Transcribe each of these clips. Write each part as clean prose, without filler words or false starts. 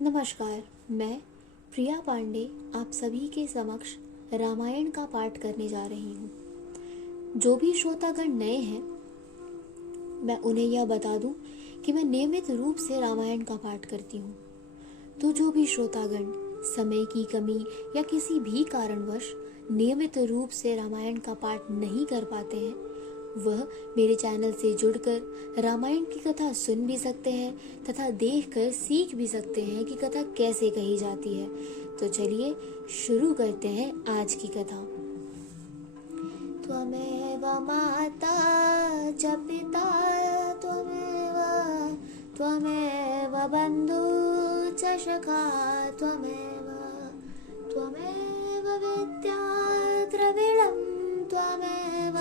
नमस्कार। मैं प्रिया पांडे आप सभी के समक्ष रामायण का पाठ करने जा रही हूँ। जो भी श्रोतागण नए हैं, मैं उन्हें यह बता दूं कि मैं नियमित रूप से रामायण का पाठ करती हूँ। तो जो भी श्रोतागण समय की कमी या किसी भी कारणवश नियमित रूप से रामायण का पाठ नहीं कर पाते हैं, वह मेरे चैनल से जुड़कर रामायण की कथा सुन भी सकते हैं तथा देखकर सीख भी सकते हैं कि कथा कैसे कही जाती है। तो चलिए शुरू करते हैं आज की कथा। त्वमेव माता च पिता त्वमेव त्वमेव बन्धु च सखा त्वमेव त्वमेव विद्या द्रविणं त्वमेव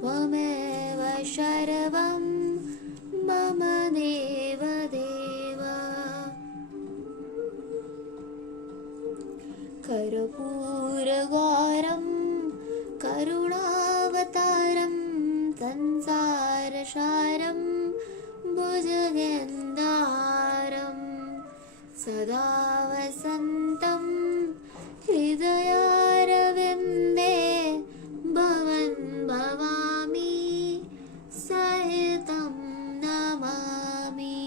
त्वमेव सर्वं मम देव देव। कर्पूरगौरं करुणावतारं संसारसारं भुजगेन्द्रहारं सदा वसन्तं हृदयारविन्दे भवन् भवामि सहितं नमामि।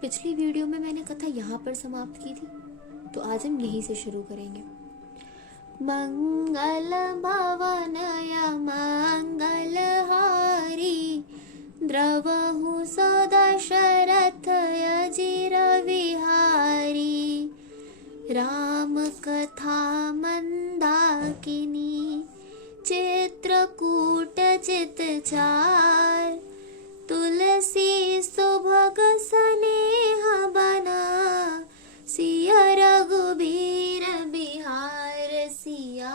पिछली वीडियो में मैंने कथा यहाँ पर समाप्त की थी, तो आज हम यहीं से शुरू करेंगे। मंगल भवनय मंगलहारी द्रवहु सदशरथ अजिर विहारी। राम कथा मंदाकिनी चित्रकूट चितचार। तुलसी सुभग स्नेह बना सिया रघुबीर बिहार। सिया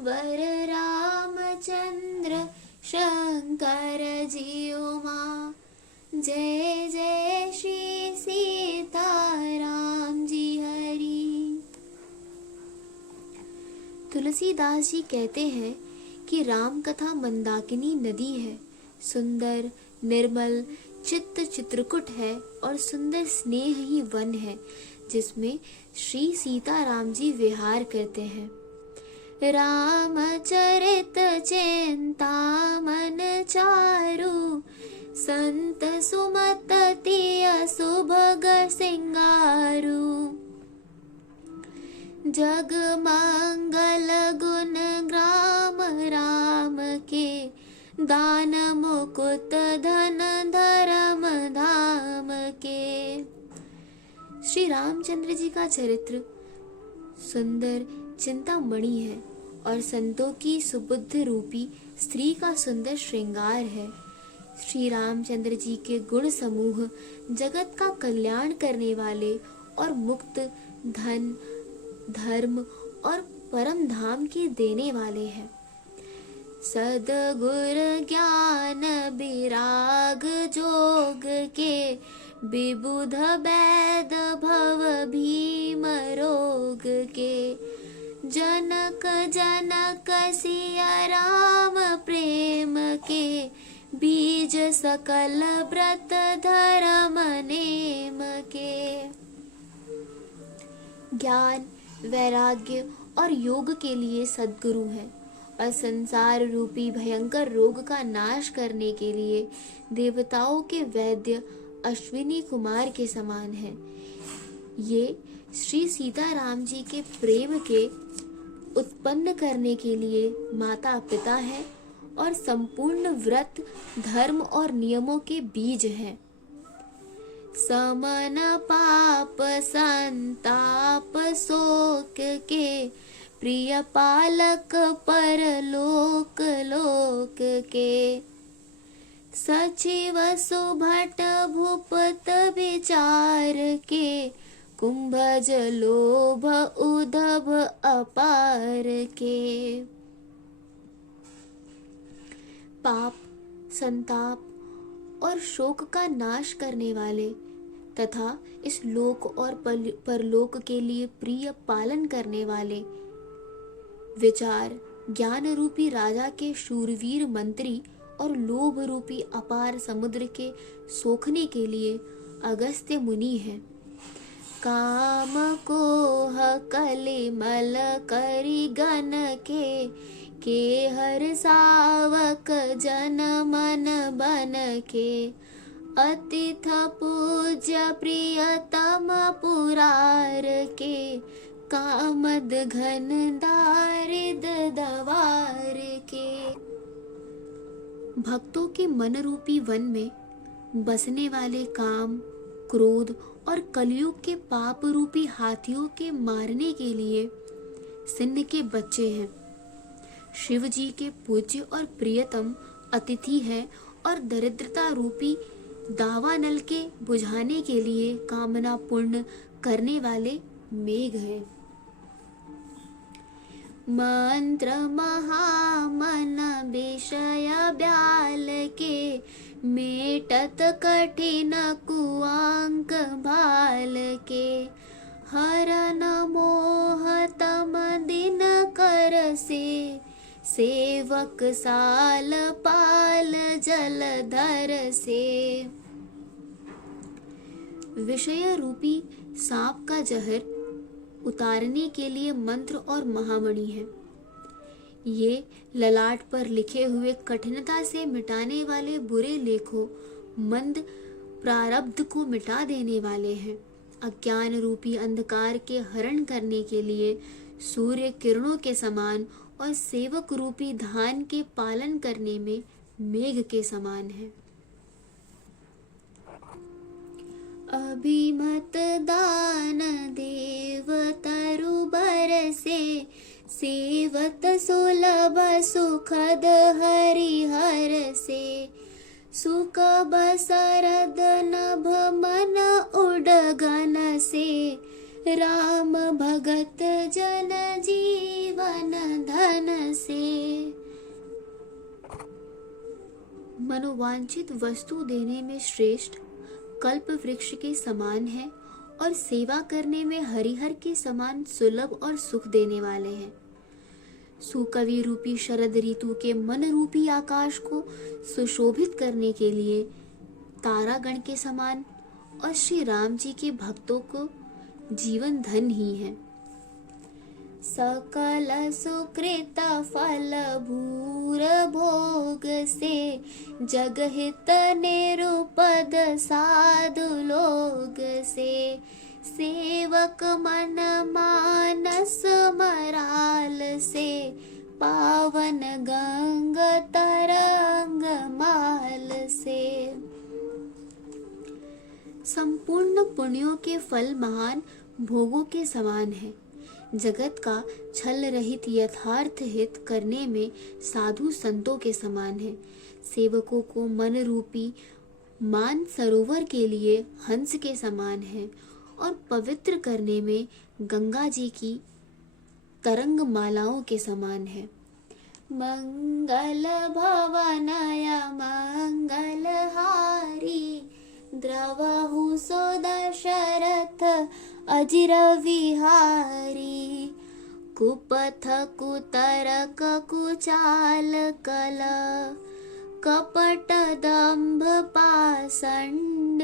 वर रामचंद्र शंकर जी उमा। जय जय श्री सीताराम जी हरि। तुलसीदास जी कहते हैं कि राम कथा मंदाकिनी नदी है, सुंदर निर्मल चित्त चित्रकूट है और सुंदर स्नेह ही वन है जिसमें श्री सीताराम जी विहार करते हैं। रामचरित चिंतामन चारु संत सुमत तिय सुभग सिंगारू। जग मंगल गुण ग्राम राम के दान मुकुट धन धर्म धाम के। श्री रामचंद्र जी का चरित्र सुंदर चिंतामणि है और संतों की सुबुद्ध रूपी स्त्री का सुंदर श्रृंगार है। श्री रामचंद्र जी के गुण समूह जगत का कल्याण करने वाले और मुक्त धन धर्म और परम धाम के देने वाले हैं। सद्गुर ज्ञान विराग जोग के विबुध वैद भव भीम रोग के। जनक जनक सिया राम प्रेम के बीज सकल व्रत धर्म नेम के। ज्ञान वैराग्य और योग के लिए सद्गुरु हैं और संसार रूपी भयंकर रोग का नाश करने के लिए देवताओं के वैद्य अश्विनी कुमार के समान हैं। ये श्री सीताराम जी के प्रेम के उत्पन्न करने के लिए माता पिता हैं और संपूर्ण व्रत धर्म और नियमों के बीज हैं। समन पाप संताप शोक के प्रिय पालक परलोक लोक के। सचिव सुभट भूपत विचार के कुंभज लोभ उद्धव अपार के। पाप संताप और शोक का नाश करने वाले तथा इस लोक और परलोक के लिए प्रिय पालन करने वाले विचार ज्ञान रूपी राजा के शूरवीर मंत्री और लोभ रूपी अपार समुद्र के सोखने के लिए अगस्त्य मुनि है। काम को कले मल करी गन के हर सावक जन मन बन के अतिथ पूज्य प्रियतम पुरार के कामद घन दारिद दवार के। भक्तों के मन रूपी वन में बसने वाले काम, क्रोध और कलयुग के पाप रूपी हाथियों के मारने के लिए सिंह के बच्चे हैं। शिव जी के पूज्य और प्रियतम अतिथि है और दरिद्रता रूपी दावानल के बुझाने के लिए कामना पूर्ण करने वाले मेघ हैं। मंत्र महामन विषय ब्याल के मेटत कठिन कुआंक भाल के हरन मोह तम दिन कर से सेवक साल पाल जलधर से। विषय रूपी सांप का जहर उतारने के लिए मंत्र और महामणि है। ये ललाट पर लिखे हुए कठिनता से मिटाने वाले बुरे लेखों, मंद प्रारब्ध को मिटा देने वाले हैं। अज्ञान रूपी अंधकार के हरण करने के लिए सूर्य किरणों के समान और सेवक रूपी धान के पालन करने में मेघ के समान है। अभिमत दान देव तरु बरसे सेवत सुलभ सुखद हरिहर से सुख बसरद नभ मन उडगन से राम भगत जन जीवन धन से। मनोवांछित वस्तु देने में श्रेष्ठ कल्प वृक्ष के समान है और सेवा करने में हरिहर के समान सुलभ और सुख देने वाले हैं। सुकवि रूपी शरद ऋतु के मन रूपी आकाश को सुशोभित करने के लिए तारागण के समान और श्री राम जी के भक्तों को जीवन धन ही है। सकल सुकृत फल भूर भोग से जगहित निरुपद साधु लोग से सेवक मन मानस मराल से पावन गंग तरंग माल से। संपूर्ण पुण्यों के फल महान भोगों के समान है। जगत का छल रहित यथार्थ हित करने में साधु संतों के समान है। सेवकों को मन रूपी मान सरोवर के लिए हंस के समान है और पवित्र करने में गंगा जी की तरंग मालाओं के समान है। मंगल भवनय मंगल हारी द्रवहु सो दशरथ अजिर विहारी कुपथ कुतरक कुचाल कल कपट दंभ पाषंड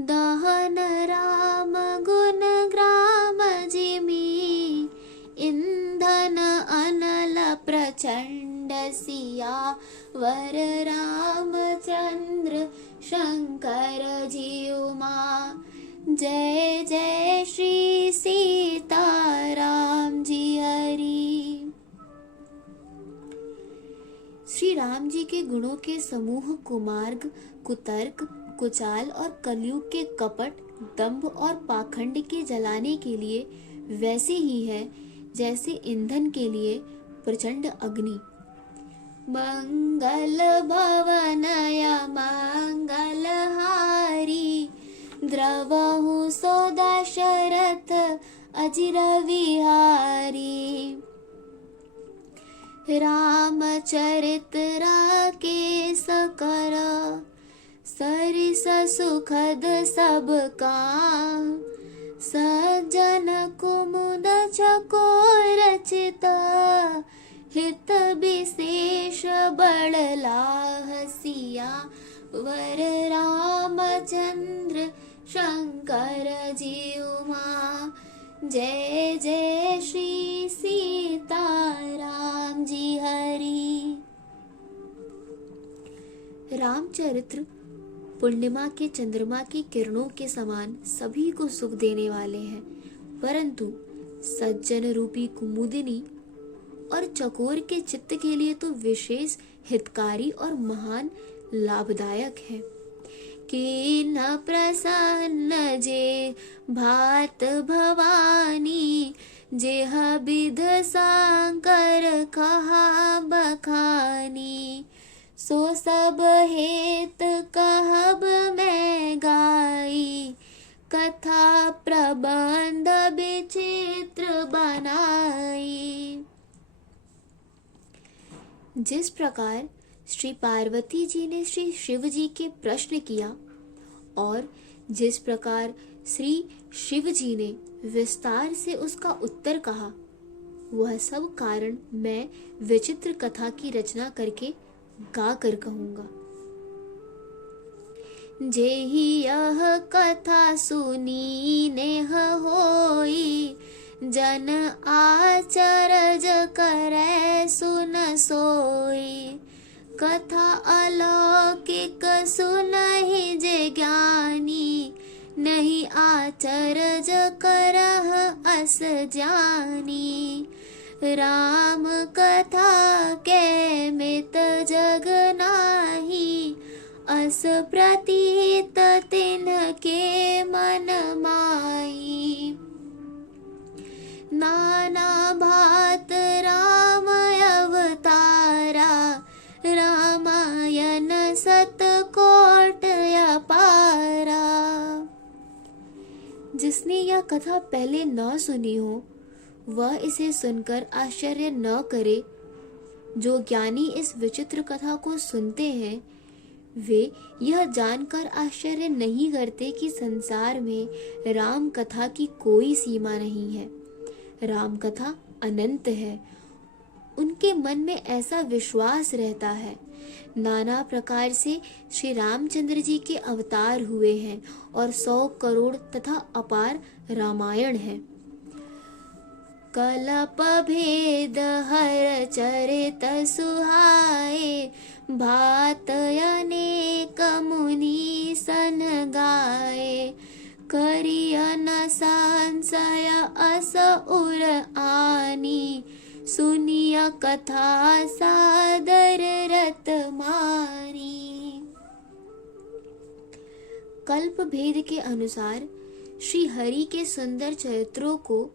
दहन राम गुण ग्राम जिमी इंधन अनल प्रचंड सिया वर रामचंद्र शंकर जी उमा। जय जय श्री सीताराम जी हरि। श्री राम जी के गुणों के समूह कुमार्ग, कुतर्क, कुचाल और कलयुग के कपट, दंभ और पाखंड के जलाने के लिए वैसे ही है जैसे ईंधन के लिए प्रचंड अग्नि। मंगल भवनय मंगल हारी द्रवहु सो दशरथ अजिर विहारी रामचरित राकेश कर सरिस सुखद सब काम सज्जन कुमुद चकोर चिता हित विशेष बड़ला हसिया वर रामचंद्र शंकर जी उमा। जय जय श्री सीताराम जी हरि। रामचरित्र पूर्णिमा के चंद्रमा की किरणों के समान सभी को सुख देने वाले हैं, परंतु सज्जन रूपी कुमुदिनी और चकोर के चित्त के लिए तो विशेष हितकारी और महान लाभदायक है। कि न प्रसन्न जे भात भवानी, जेह विध सांकर कहा बखानी। सो सब हेत कहब मैं गाई, कथा प्रबंध विचित्र बनाई। जिस प्रकार श्री पार्वती जी ने श्री शिव जी के प्रश्न किया और जिस प्रकार श्री शिव जी ने विस्तार से उसका उत्तर कहा, वह सब कारण मैं विचित्र कथा की रचना करके गा कर कहूंगा। जेहि यह कथा सुनी नेह होई, जन आचरज करे सुन सोई। कथा अलौकिक सुनहि जे ज्ञानी, नहीं आचरज करह अस जानी। राम कथा के मित जग नाही, अस प्रतीत तिन्ह के मन माई। नाना भात राम अवतारा, रामायण सतकोट अपारा। जिसने यह कथा पहले न सुनी हो, वह इसे सुनकर आश्चर्य न करे। जो ज्ञानी इस विचित्र कथा को सुनते हैं, वे यह जानकर आश्चर्य नहीं करते कि संसार में राम कथा की कोई सीमा नहीं है। राम कथा अनंत है। उनके मन में ऐसा विश्वास रहता है। नाना प्रकार से श्री रामचंद्र जी के अवतार हुए हैं और 100 करोड़ तथा अपार रामायण है। कलप भेद हर चरित सुहाए, भात अनेक मुनि सन गाए। करियन संशय अस उर आनी, सुनिय कथा सादर रत मानी। कल्प भेद के अनुसार श्री हरि के सुंदर चरित्रों को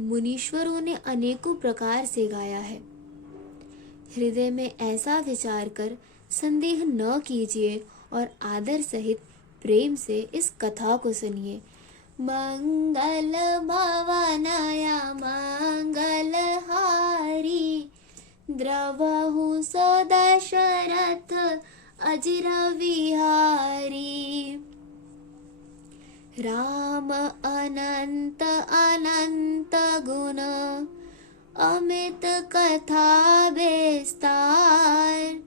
मुनीश्वरों ने अनेकों प्रकार से गाया है। हृदय में ऐसा विचार कर संदेह न कीजिए और आदर सहित प्रेम से इस कथा को सुनिए। मंगल भवनया मंगल हारी, द्रवहु दशरथ अजिर विहारी। राम अनंत अनंत गुण, अमित कथा विस्तार।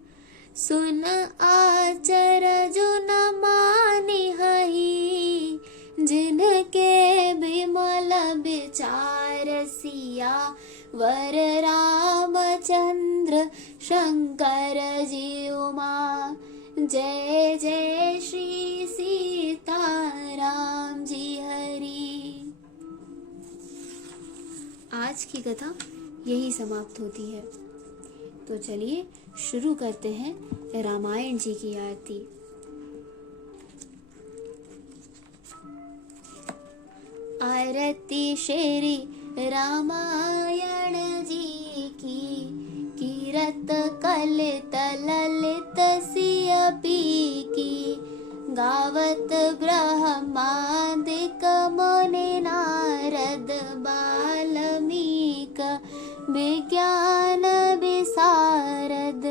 सुन आचरज न मानि हहि, जिनके विमल विचार सिया वर रामचंद्र शंकर जी उमा। जय जय श्री सीताराम जी हरि। आज की कथा यही समाप्त होती है। तो चलिए शुरू करते हैं रामायण जी की आरती। आरती श्री रामायण जी की, कीरत कलित ललित सिय पी की। गावत ब्रह्मादिक मुनि नारद, बाल्मीक विज्ञान विशारद।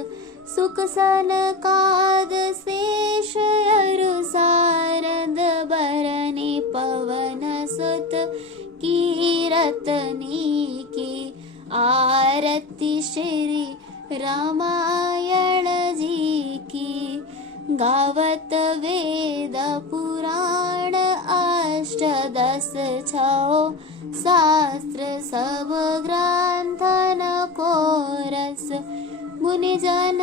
सुख सनकाद शेष अरु सारद, बरनि पवन सुत कीरतनी की। आरती श्री रामायण जी की, गावत वेद पुराण अष्टदश छौ शास्त्र सब ग्रंथन को रस, मुनिजन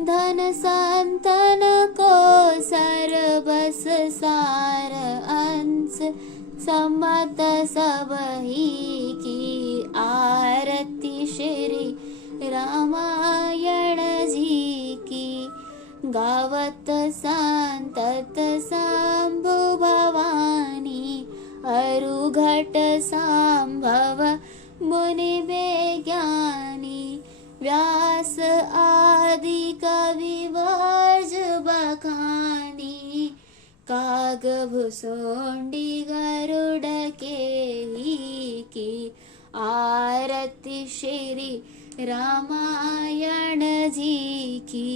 धन संतन को सर्वस सार अंश, सम्मत सबही की आरती श्री रामायण जी की, गावत संतत शंभु भवानी, अरुघट संभव मुनि विज्ञानी, व्यास आदि कवि वर्ज बखानी, काग भुसुंडी गरुड़ के ही की आरती श्री रामायण जी की,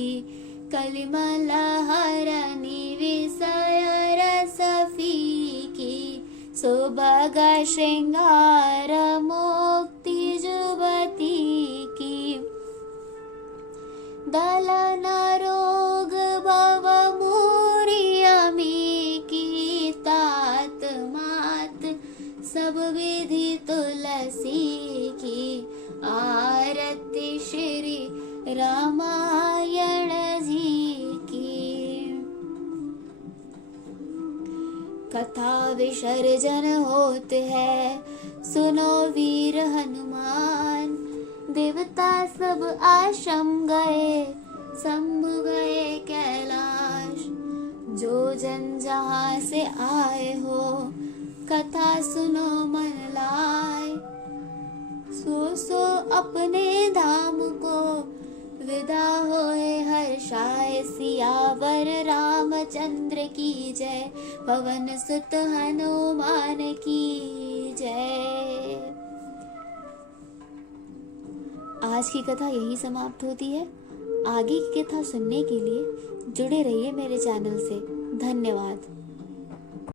कलिमल हरनि विषय रस फीकी, सुभग श्रृंगार मुक्ति जुबती की, दलन रोग भव मूरी अमी की, तात मात सब विधि तुलसी की आरती श्री रामायण जी की। कथा विसर्जन होत है सुनो वीर हनुमान, देवता सब आश्रम गए शंभु गए कैलाश, जो जन जहाँ से आए हो कथा सुनो मन लाए, सो अपने धाम को विदा होए हर्षाए, सियावर रामचंद्र की जय, पवन सुत हनुमान की जय। आज की कथा यही समाप्त होती है। आगे की कथा सुनने के लिए जुड़े रहिए मेरे चैनल से। धन्यवाद।